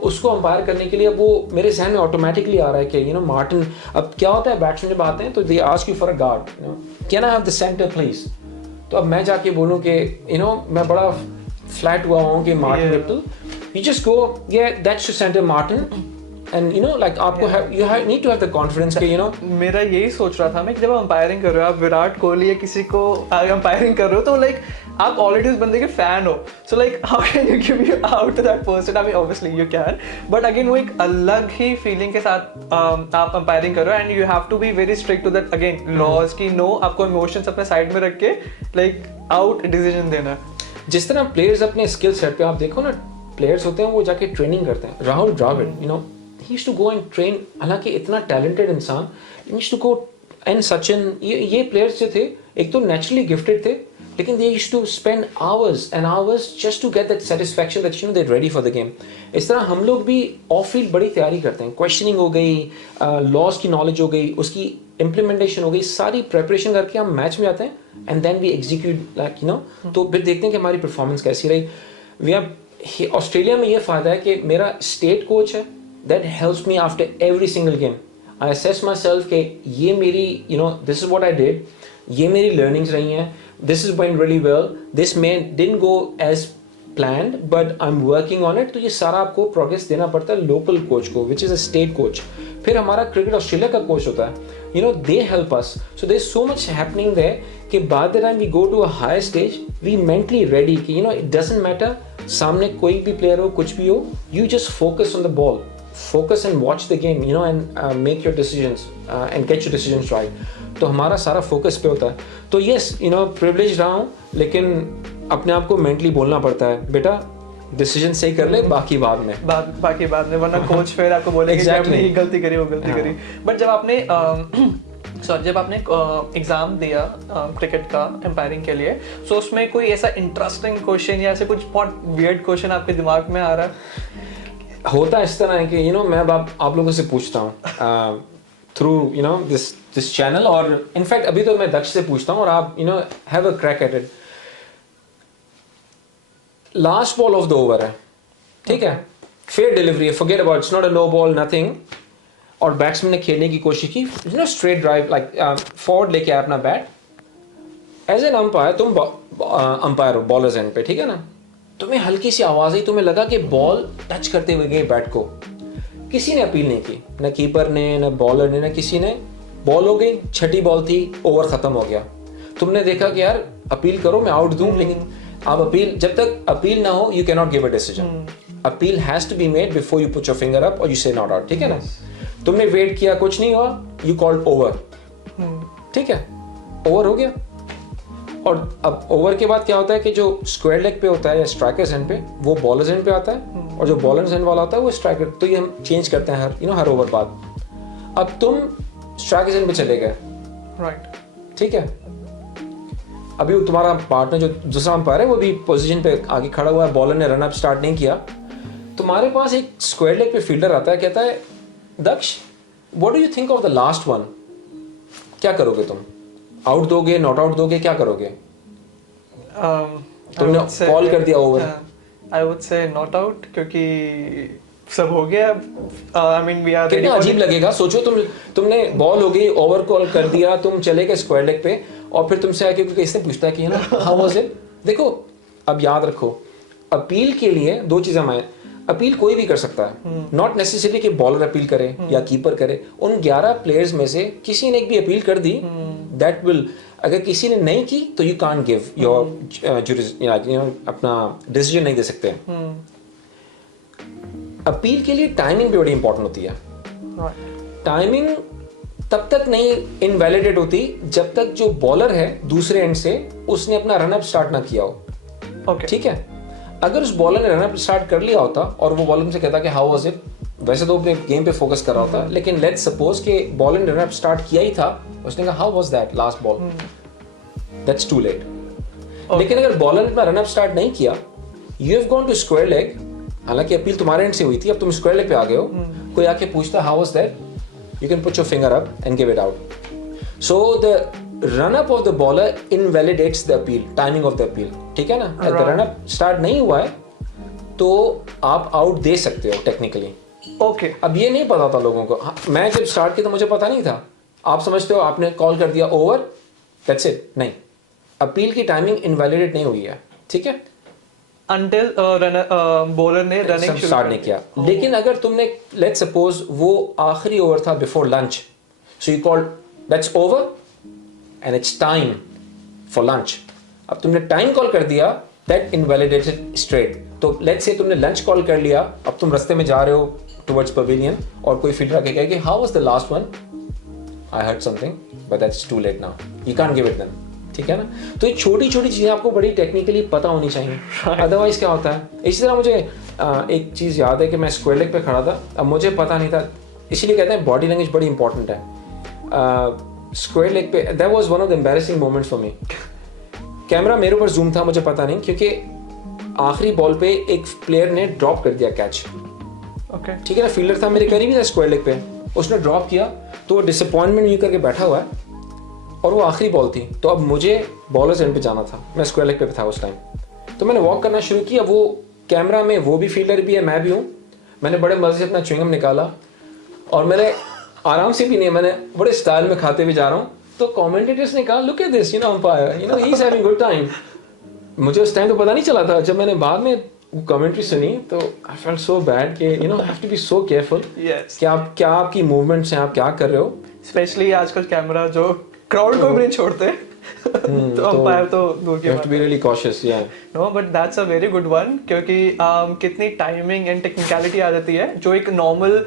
उसको अंपायर करने के लिए अब वो मेरे जहन में ऑटोमेटिकली आ रहा है कि मार्टिन। अब क्या होता है बैट्समैन जब आते हैं तो they ask you for a guard, can I have the centre please. तो अब मैं जाके बोलूँ कि मैं बड़ा फ्लैट हुआ हूँ कि Martin Guptill, you just go, yeah, that's your center Martin, and you know like आपको need to have the confidence कि यू नो मेरा यही सोच रहा था मैं कि जब आप अंपायरिंग कर रहे हो, आप विराट कोहली या किसी को अंपायरिंग कर रहे हो, तो लाइक आप ऑलरेडी उस बंदे के फैन हो, so like how can you give you out to that person? I mean obviously you can, but again वो एक अलग ही फीलिंग के साथ आप अंपायरिंग कर रहे हो, and you have to be very strict to that again laws की नो, आपको इमोशंस अपने साइड में रख के लाइक आउट डिसीजन देना है। जिस तरह प्लेयर्स अपने स्किल सेट पे आप देखो ना, प्लेयर्स होते हैं वो जाके ट्रेनिंग करते हैं। Rahul Dravid you know he used to go and train, हालांकि इतना टैलेंटेड इंसान, he used to go and Sachin, ये प्लेयर्स जो थे एक तो नेचुरली गिफ्टेड थे, लेकिन they used to spend hours and hours just to get that satisfaction that you know they're ready for the game. इस तरह हम लोग भी ऑफ फील्ड बड़ी तैयारी करते हैं, क्वेश्चनिंग हो गई, लॉज की नॉलेज हो गई, उसकी इम्प्लीमेंटेशन हो गई, सारी प्रेपरेशन करके हम मैच में आते हैं and then we execute like you know, तो फिर देखते हैं कि हमारी परफॉर्मेंस कैसी रही। वी आर ऑस्ट्रेलिया में ये फ़ायदा है कि मेरा स्टेट कोच है, that helps me after every single game. I assess my self कि ये मेरी you know this is what I did, ये मेरी लर्निंग्स रही हैं, this is went really well, this may didn't go as planned but I'm working on it। तो ये सारा आपको प्रोग्रेस देना पड़ता है लोकल कोच को, which is a state coach। फिर हमारा क्रिकेट ऑस्ट्रेलिया का कोच होता है, you know they help us, so there's so much happening there कि by the time we go to a higher stage we mentally ready कि you know it doesn't matter सामने कोई भी प्लेयर हो, कुछ भी हो, you just focus on the ball, focus and watch the game, you know, and make your decisions and get your decisions right। तो हमारा सारा फोकस पे होता है। तो यस यू नो प्रिविलेज रहा हूँ, लेकिन अपने आप को मेंटली बोलना पड़ता है, बेटा डिसीजन सही कर ले, बाकी बाद में बाकी बाद में, वरना कोच फिर आपको बोलेगा कि आपने ही गलती करी, वो गलती करी। बट जब आपने जब आपने एग्जाम दिया क्रिकेट का एम्पायरिंग के लिए, सो उसमें कोई ऐसा इंटरेस्टिंग क्वेश्चन या ऐसे कुछ बहुत वियर्ड क्वेश्चन आपके दिमाग में आ रहा है? होता इस तरह है कि यू नो मैं अब आप लोगों से पूछता हूँ through you know this channel, और इनफैक्ट अभी तो मैं दक्ष से पूछता हूँ और आप you know have a crack at it. Last ball of the over है, ठीक है, फेयर डिलीवरी है, forget about, it's not a no ball nothing, और बैट्समैन ने खेलने की कोशिश की, you know straight drive like forward लेके आया अपना बैट, एज एन अंपायर तुम अंपायर हो बॉलर्स एंड पे, ठीक है ना, तुम्हें हल्की सी आवाज आई, तुम्हें लगा कि बॉल टच करते हुए गई बैट को, किसी ने अपील नहीं की, न कीपर ने, न बॉलर ने, न किसी ने, बॉल हो गई, छठी बॉल थी, ओवर खत्म हो गया। तुमने देखा कि यार अपील करो मैं आउट दूं, लेकिन आप अपील, जब तक अपील ना हो you can not give a decision, appeal has to be made before you put your finger up और यू से नॉट आउट, ठीक है ना। तुमने वेट किया, कुछ नहीं हुआ, यू कॉल्ड ओवर, ठीक है, ओवर हो गया। और अब ओवर के बाद क्या होता है कि जो स्क्वायर लेग पे होता है या स्ट्राइकर्स एंड पे, वो बॉलर्स एंड पे आता है, और जो बॉलर्स एंड वाला होता है वो स्ट्राइकर, तो ये हम चेंज करते हैं हर यू नो हर ओवर बाद। अब तुम स्ट्राइकर्स एंड पे चले गए, राइट, ठीक है, अभी तुम्हारा पार्टनर जो दूसरा अंपायर है वो भी पोजीशन पे आगे खड़ा हुआ है, बॉलर ने रन अप स्टार्ट नहीं किया, तुम्हारे पास एक स्क्वायर लेग पे फील्डर आता है, कहता है Daksh what do you think of the last one, क्या करोगे तुम, आउट दोगे, नॉट आउट दोगे, क्या करोगे? तुमने कॉल कर दिया over. I would say not out, क्योंकि सब हो गया, आई मीन वी आर, कितना अजीब लगेगा, सोचो तुमने बॉल हो गई, ओवर कॉल कर दिया, तुम चले गए स्क्वायर लेग पे, और फिर तुमसे आके कोई इससे पूछता है कि ना हाउ वाज इट। देखो अब याद रखो, अपील के लिए दो चीजें हमारे, अपील कोई भी कर सकता है, नॉट नेसेसरी कि बॉलर अपील करे या कीपर करे, उन 11 प्लेयर्स में से किसी ने एक भी अपील कर दी, दैट विल, अगर किसी ने नहीं की तो यू कांट गिव योर अपना डिसीजन नहीं दे सकते। अपील के लिए टाइमिंग भी बड़ी इंपॉर्टेंट होती है। टाइमिंग तब तक नहीं इनवैलिडेट होती जब तक जो बॉलर है दूसरे एंड से उसने अपना रनअप स्टार्ट ना किया हो, ठीक है। अगर उस बॉलर ने रनअप स्टार्ट कर लिया होता और वो बॉलर से कहता कि हाउ वाज इट, वैसे तो अपने गेम पे फोकस कर रहा होता, लेकिन लेट्स सपोज कि बॉलर ने रनअप स्टार्ट किया ही था, उसने कहा how was that last ball, that's too late. लेकिन अगर बॉलर ने अपना रनअप स्टार्ट नहीं किया, you have gone to square leg, हालांकि अपील तुम्हारे एंड से हुई थी, अब तुम स्क्वायर लेग पे आ गए हो, कोई आके पूछता how was that, you can put your finger up and give it out. So the run up of the bowler invalidates the appeal, timing of the appeal, ठीक है ना। अगर run up start नहीं हुआ है तो आप आउट दे सकते हो टेक्निकली। ओके, अब ये नहीं पता था लोगों को, मैं जब स्टार्ट किया तो मुझे पता नहीं था, आप समझते हो आपने कॉल कर दिया ओवर, दैट्स इट, नहीं, अपील की टाइमिंग इनवैलिडेट नहीं हुई है, ठीक है। until बॉलर ने रनिंग शुरू स्टार्ट नहीं किया। लेकिन अगर तुमने लेट्स सपोज वो आखिरी ओवर था before lunch, so you called that's over and it's time for lunch. अब तुमने टाइम कॉल कर दिया, दैट इनवैलिडेटेड स्ट्रेट। तो लेट्स से तुमने लंच कॉल कर लिया, अब तुम रास्ते में जा रहे हो टुवर्ड्स पवेलियन और कोई फील्डर आके कहे कि how was the last one, I heard something but that's too late now, you can't give it them. ठीक है ना? तो ये छोटी छोटी चीज़ें आपको बड़ी टेक्निकली पता होनी चाहिए, अदरवाइज क्या होता है। इसी तरह मुझे एक चीज़ याद है कि मैं स्क्वायर लेग पे खड़ा था, अब मुझे पता नहीं था, इसीलिए कहते हैं बॉडी लैंग्वेज बड़ी इंपॉर्टेंट है। स्क्वायर लेग पे that was one of the embarrassing moments for me. Camera मेरे ऊपर जूम था, मुझे पता नहीं, क्योंकि आखिरी बॉल पे एक प्लेयर ने ड्रॉप कर दिया कैच। ओके ठीक है ना? फील्डर था मेरे करीब ही था स्क्वायर लेग पे, उसने ड्रॉप किया तो वो डिसअपॉइंटमेंट यूँ करके बैठा हुआ है और वो आखिरी बॉल थी। तो अब मुझे बॉलर्स एंड पे जाना था, मैं स्क्वायर लेग पे था उस टाइम। तो मैंने वॉक करना शुरू किया, वो कैमरा में वो भी फील्डर भी है, मैं भी हूँ। मैंने बड़े मज़े से अपना च्युइंगम निकाला और मैंने आराम से भी नहीं, मैंने बड़े स्टाइल में खाते हुए जा रहा हूँ। तो कमेंटेटर्स ने कहा look at this, you know umpire, you know he is having good time. मुझे उस टाइम तो पता नहीं चला था, जब मैंने बाद में कमेंट्री सुनी तो आई फेल्ट सो बैड कि you know have to be so careful कि आप क्या, आपकी मूवमेंट्स हैं, आप क्या कर रहे हो। स्पेशली आजकल कैमरा जो क्राउड को भी नहीं छोड़ते तो अंपायर तो दूर की you have to be really cautious, yeah. No but that's a very good one, क्योंकि कितनी टाइमिंग एंड टेक्निकलिटी आ जाती है जो एक नॉर्मल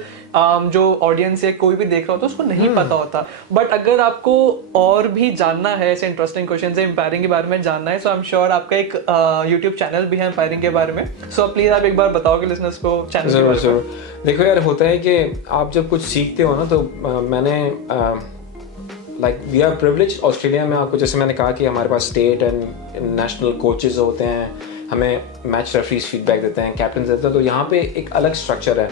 जो ऑडियंस या कोई भी देख रहा होता है उसको नहीं पता होता। बट अगर आपको और भी जानना है ऐसे इंटरेस्टिंग क्वेश्चन है एम्पायरिंग के बारे में जानना है, सो आई एम श्योर आपका एक यूट्यूब चैनल भी है एम्पायरिंग के बारे में। सो प्लीज आप एक बार बताओगे लिसनर्स को चैनल के बारे में। देखो यार, होता है कि आप जब कुछ सीखते हो ना, तो मैंने like we are privilege Australia में। आपको जैसे मैंने कहा कि हमारे पास स्टेट एंड नेशनल कोचेस होते हैं, हमें मैच रेफरीज फीडबैक देते हैं, कैप्टन देते हैं। तो यहाँ पे एक अलग स्ट्रक्चर है।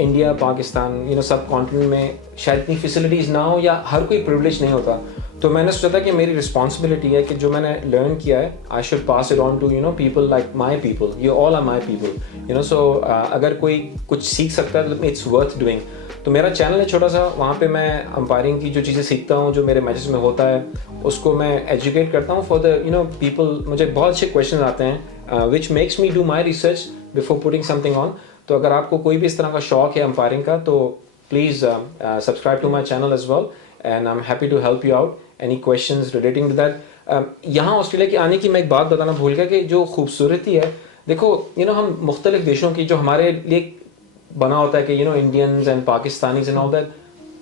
इंडिया, पाकिस्तान, यू नो सब कॉन्टिनेंट में शायद इतनी फैसिलिटीज़ ना हो या हर कोई प्रिविलेज नहीं होता। तो मैंने सोचा कि मेरी रिस्पॉन्सिबिलिटी है कि जो मैंने लर्न किया है I should pass it on to you know people like my people, you all are my people, you know. So अगर कोई कुछ सीख सकता है तो इट्स वर्थ डूइंग। तो मेरा चैनल है छोटा सा, वहाँ पे मैं अंपायरिंग की जो चीज़ें सीखता हूँ, जो मेरे मैचेस में होता है, उसको मैं एजुकेट करता हूँ for the you know people. मुझे बहुत अच्छे क्वेश्चन आते हैं which makes me do my research before putting something on. तो अगर आपको कोई भी इस तरह का शौक है अंपायरिंग का, तो please subscribe to my channel as well and I am happy to help you out any questions relating to that. यहाँ ऑस्ट्रेलिया के आने की मैं एक बात बताना भूल गया कि जो खूबसूरती है, देखो यू नो हम मुख्तलिफ देशों की जो हमारे लिए बना होता है कि you know Indians and Pakistanis and all that,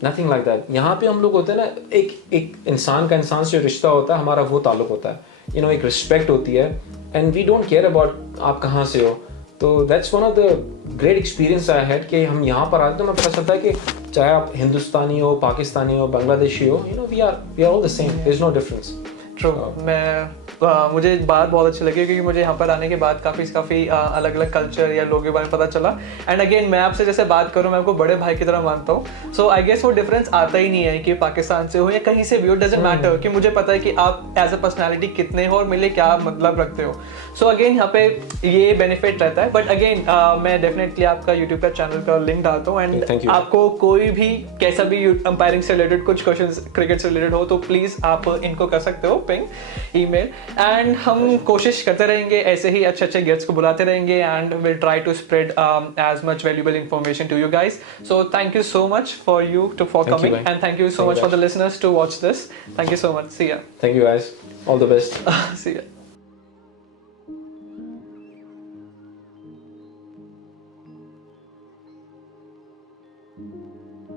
nothing like that. यहाँ पे हम लोग होते हैं ना, एक इंसान का इंसान से जो रिश्ता होता है हमारा, वो ताल्लुक होता है, यू नो एक रिस्पेक्ट होती है and we don't care about आप कहाँ से हो। तो that's one of the great experience I had कि हम यहाँ पर आते तो हमें पता चलता है कि चाहे आप हिंदुस्तानी हो, पाकिस्तानी हो, बांग्लादेशी हो, you know we are all the same, there is no difference. True. मुझे एक बात बहुत अच्छी लगी क्योंकि मुझे यहाँ पर आने के बाद काफ़ी अलग अलग कल्चर या लोगों के बारे में पता चला। एंड अगेन मैं आपसे जैसे बात करूँ, मैं आपको बड़े भाई की तरह मानता हूँ। सो आई गेस वो डिफरेंस आता ही नहीं है कि पाकिस्तान से हो या कहीं से भी हो, डजेंट मैटर, कि मुझे पता है कि आप एज अ पर्सनैलिटी कितने हो और मेरे लिए क्या मतलब रखते हो। सो अगेन यहाँ पे ये बेनिफिट रहता है। बट अगेन मैं डेफिनेटली आपका यूट्यूब का चैनल का लिंक डालता हूँ एंड आपको कोई भी कैसा भी अंपायरिंग से रिलेटेड कुछ क्वेश्चन क्रिकेट से रिलेटेड हो तो प्लीज़ आप इनको कर सकते हो पिंग ईमेल। एंड हम कोशिश करते रहेंगे ऐसे ही अच्छे गेस्ट्स को बुलाते रहेंगे and will try to spread as much valuable information to you guys. So thank you so much for you too for coming and thank you so much for the listeners to watch this. Thank you so much. See ya. Thank you guys. All the best. See ya.